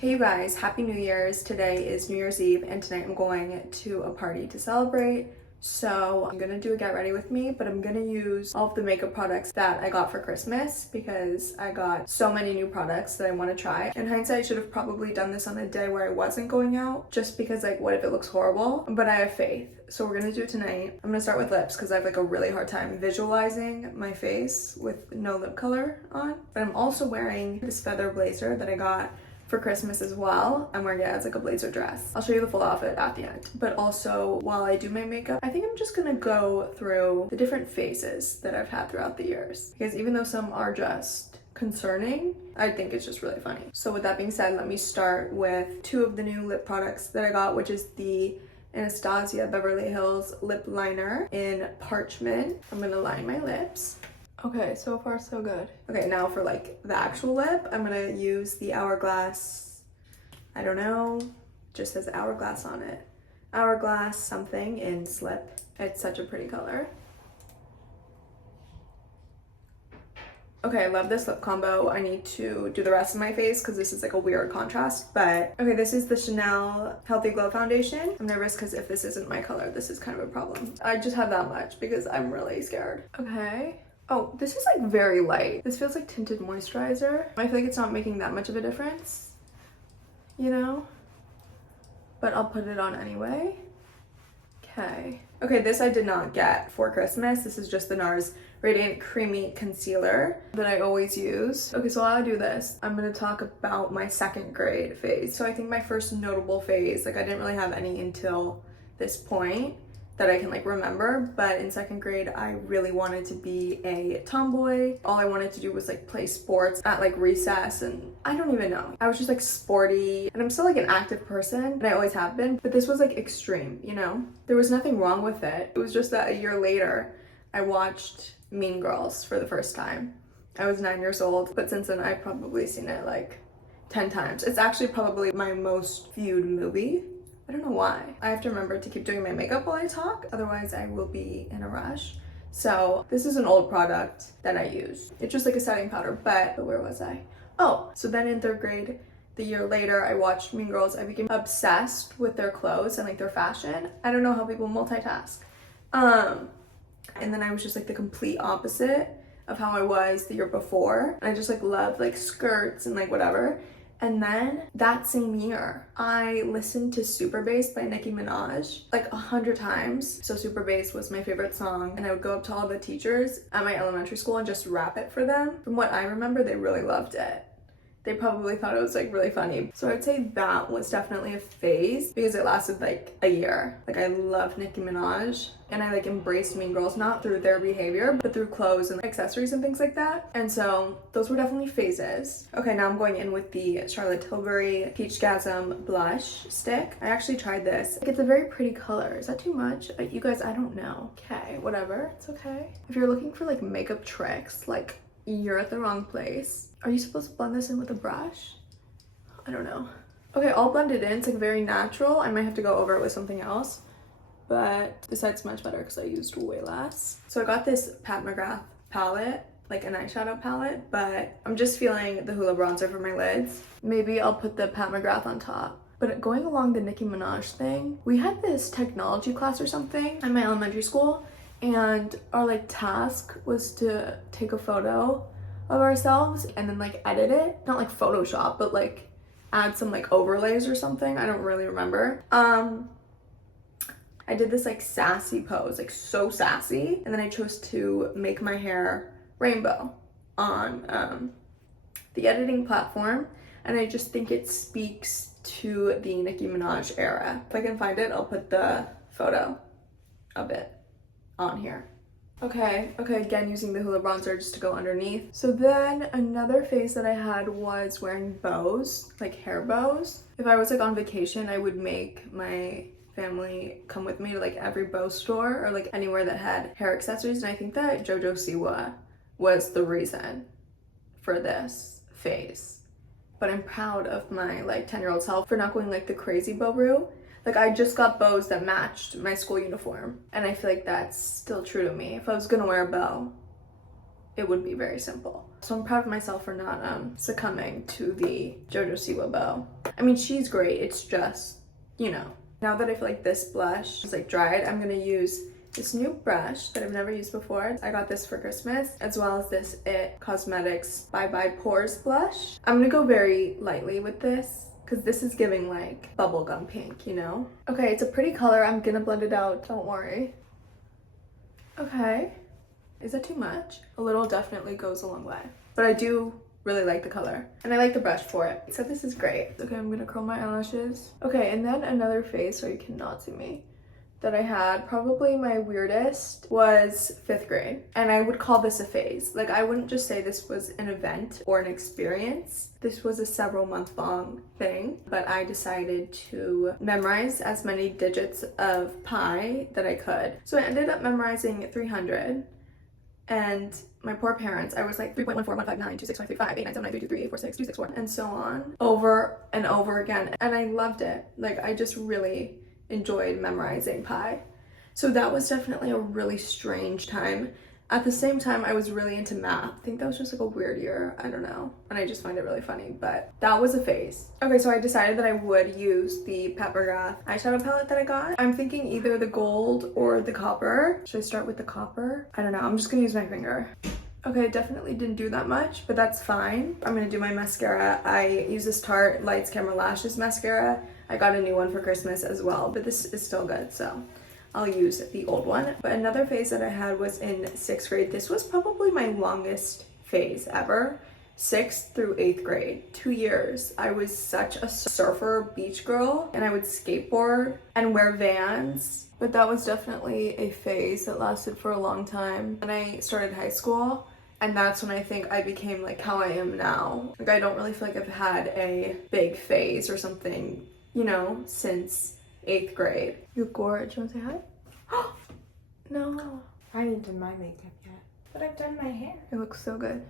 Hey you guys, Happy New Year's. Today is New Year's Eve and tonight I'm going to a party to celebrate. So I'm gonna do a get ready with me, but I'm gonna use all of the makeup products that I got for Christmas because I got so many new products that I want to try. In hindsight, I should have probably done this on a day where I wasn't going out just because like what if it looks horrible? But I have faith. So we're gonna do it tonight. I'm gonna start with lips because I have like a really hard time visualizing my face with no lip color on. But I'm also wearing this feather blazer that I got for Christmas as well. I'm wearing it as like a blazer dress. I'll show you the full outfit at the end. But also while I do my makeup, I think I'm just gonna go through the different phases that I've had throughout the years. Because even though some are just concerning, I think it's just really funny. So with that being said, let me start with two of the new lip products that I got, which is the Anastasia Beverly Hills lip liner in Parchment. I'm gonna line my lips. Okay, so far so good. Okay, now for like the actual lip, I'm gonna use the Hourglass, I don't know, just says Hourglass on it. Hourglass something in Slip. It's such a pretty color. Okay, I love this lip combo. I need to do the rest of my face because this is like a weird contrast, but okay, this is the Chanel Healthy Glow Foundation. I'm nervous because if this isn't my color, this is kind of a problem. I just have that much because I'm really scared. Okay. Oh, this is like very light. This feels like tinted moisturizer. I feel like it's not making that much of a difference, you know? But I'll put it on anyway. Okay. Okay, this I did not get for Christmas. This is just the NARS Radiant Creamy Concealer that I always use. Okay, so while I do this, I'm gonna talk about my second grade phase. So I think my first notable phase, like I didn't really have any until this point that I can like remember, but in second grade I really wanted to be a tomboy. All I wanted to do was like play sports at like recess, and I don't even know. I was just like sporty, and I'm still like an active person, and I always have been, but this was like extreme, you know? There was nothing wrong with it. It was just that a year later I watched Mean Girls for the first time. I was 9 years old, but since then I've probably seen it like 10 times. It's actually probably my most viewed movie. I don't know why. I have to remember to keep doing my makeup while I talk, otherwise I will be in a rush. So this is an old product that I use. It's just like a setting powder, but where was I? Oh, so then in third grade, the year later, I watched Mean Girls. I became obsessed with their clothes and like their fashion. I don't know how people multitask. And then I was just like the complete opposite of how I was the year before. I just like loved like skirts and like whatever. And then that same year, I listened to Super Bass by Nicki Minaj like 100 times. So Super Bass was my favorite song, and I would go up to all the teachers at my elementary school and just rap it for them. From what I remember, they really loved it. They probably thought it was like really funny. So I'd say that was definitely a phase because it lasted like a year. Like I loved Nicki Minaj and I like embraced Mean Girls, not through their behavior, but through clothes and accessories and things like that. And so those were definitely phases. Okay, now I'm going in with the Charlotte Tilbury Peachgasm blush stick. I actually tried this. Like, it's a very pretty color. Is that too much? You guys, I don't know. Okay, whatever, it's okay. If you're looking for like makeup tricks, like you're at the wrong place. Are you supposed to blend this in with a brush? I don't know. Okay, all blended in. It's like very natural. I might have to go over it with something else, but this side's much better because I used way less. So I got this Pat McGrath palette, like an eyeshadow palette, but I'm just feeling the Hoola bronzer for my lids. Maybe I'll put the Pat McGrath on top. But going along the Nicki Minaj thing, we had this technology class or something at my elementary school, and our like task was to take a photo of ourselves and then like edit it, not like Photoshop, but like add some like overlays or something. I don't really remember. I did this like sassy pose, like so sassy, and then I chose to make my hair rainbow on the editing platform, and I just think it speaks to the Nicki Minaj era. If I can find it, I'll put the photo of it on here. Okay, again using the Hoola bronzer just to go underneath. So then another phase that I had was wearing bows, like hair bows. If I was like on vacation, I would make my family come with me to like every bow store or like anywhere that had hair accessories, and I think that JoJo Siwa was the reason for this phase. But I'm proud of my like 10-year-old self for not going like the crazy bow route. Like I just got bows that matched my school uniform, and I feel like that's still true to me. If I was gonna wear a bow, it would be very simple. So I'm proud of myself for not succumbing to the JoJo Siwa bow. I mean, she's great, it's just, you know. Now that I feel like this blush is like dried, I'm gonna use this new brush that I've never used before. I got this for Christmas, as well as this It Cosmetics Bye Bye Pores blush. I'm gonna go very lightly with this because this is giving like bubblegum pink, you know? Okay, it's a pretty color. I'm gonna blend it out, don't worry. Okay, is that too much? A little definitely goes a long way, but I do really like the color and I like the brush for it. So this is great. Okay, I'm gonna curl my eyelashes. Okay, and then another phase, so you cannot see me, that I had, probably my weirdest, was 5th grade. And I would call this a phase. Like, I wouldn't just say this was an event or an experience. This was a several month long thing, but I decided to memorize as many digits of pi that I could. So I ended up memorizing 300. And my poor parents, I was like 3.14159265358979323846264 and so on, over and over again. And I loved it. Like, I just really enjoyed memorizing pi. So that was definitely a really strange time. At the same time, I was really into math. I think that was just like a weird year. I don't know. And I just find it really funny, but that was a phase. Okay, so I decided that I would use the Peppergrass eyeshadow palette that I got. I'm thinking either the gold or the copper. Should I start with the copper? I don't know. I'm just gonna use my finger. Okay, definitely didn't do that much, but that's fine. I'm gonna do my mascara. I use this Tarte Lights Camera Lashes mascara. I got a new one for Christmas as well, but this is still good, so I'll use the old one. But another phase that I had was in 6th grade. This was probably my longest phase ever. 6th through 8th grade, 2 years. I was such a surfer beach girl, and I would skateboard and wear Vans. But that was definitely a phase that lasted for a long time. And I started high school, and that's when I think I became like how I am now. Like, I don't really feel like I've had a big phase or something, you know, since 8th grade. You're gorgeous. You want to say hi? No. I didn't do my makeup yet, but I've done my hair. It looks so good.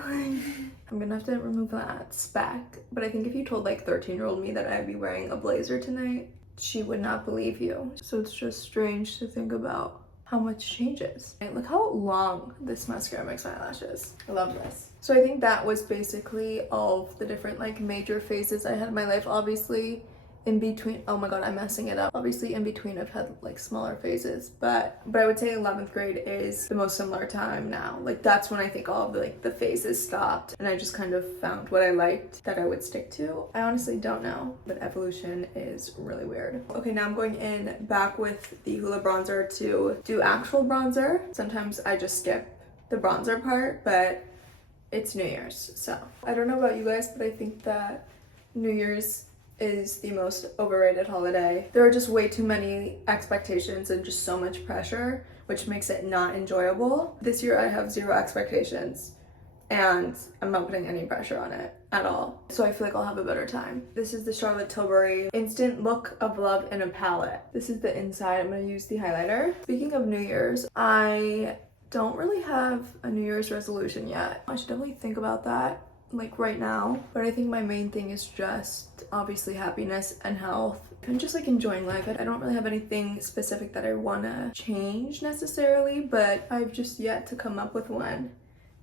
I'm gonna have to remove that speck, but I think if you told like 13-year-old me that I'd be wearing a blazer tonight, she would not believe you. So it's just strange to think about how much changes. And look how long this mascara makes my eyelashes. I love this. So I think that was basically all of the different like major phases I had in my life. Obviously in between, oh my god, I'm messing it up. Obviously in between I've had like smaller phases, but I would say 11th grade is the most similar time now. Like, that's when I think all of the phases stopped and I just kind of found what I liked that I would stick to. I honestly don't know, but evolution is really weird. Okay, now I'm going in back with the Hoola bronzer to do actual bronzer. Sometimes I just skip the bronzer part, but it's New Year's, so I don't know about you guys, but I think that New Year's is the most overrated holiday. There are just way too many expectations and just so much pressure, which makes it not enjoyable. This year I have 0 expectations and I'm not putting any pressure on it at all. So I feel like I'll have a better time. This is the Charlotte Tilbury Instant Look of Love in a palette. This is the inside. I'm gonna use the highlighter. Speaking of New Year's, I don't really have a New Year's resolution yet. I should definitely think about that like right now, but I think my main thing is just obviously happiness and health and just like enjoying life. I don't really have anything specific that I want to change necessarily, but I've just yet to come up with one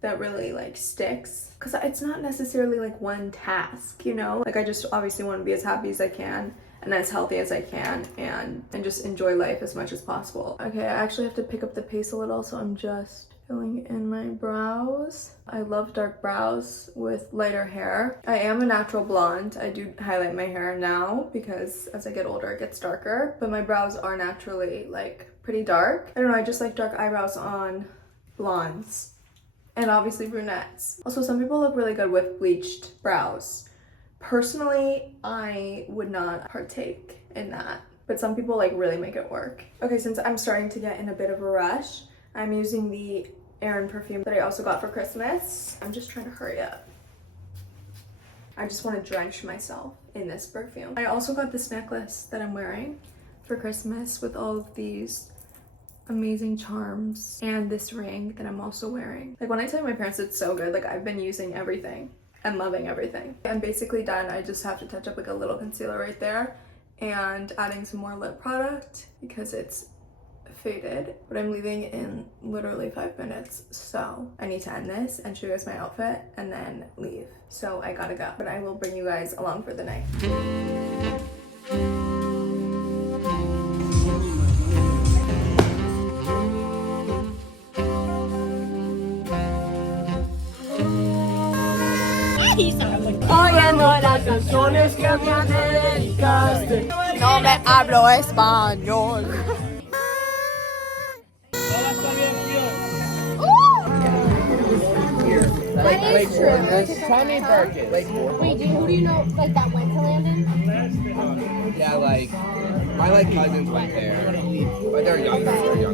that really like sticks, because it's not necessarily like one task, you know? Like, I just obviously want to be as happy as I can and as healthy as I can and just enjoy life as much as possible. Okay, I actually have to pick up the pace a little, so I'm just filling in my brows. I love dark brows with lighter hair. I am a natural blonde. I do highlight my hair now because as I get older it gets darker, but my brows are naturally like pretty dark. I don't know, I just like dark eyebrows on blondes and obviously brunettes. Also, some people look really good with bleached brows. Personally, I would not partake in that, but some people like really make it work. Okay, since I'm starting to get in a bit of a rush, I'm using the Erin perfume that I also got for Christmas. I'm just trying to hurry up. I just want to drench myself in this perfume. I also got this necklace that I'm wearing for Christmas with all of these amazing charms and this ring that I'm also wearing. Like, when I tell my parents it's so good, like, I've been using everything and loving everything. I'm basically done. I just have to touch up like a little concealer right there and adding some more lip product because it's faded, but I'm leaving in literally 5 minutes. So I need to end this and show you guys my outfit and then leave. So I gotta go, but I will bring you guys along for the night. Oyendo las canciones que me dedicaste. No me hablo español. That is true. Tell me Birkin. Wait, who do you know, like, that went to Landon? Yeah, like, my, like, cousins went there. But they're young.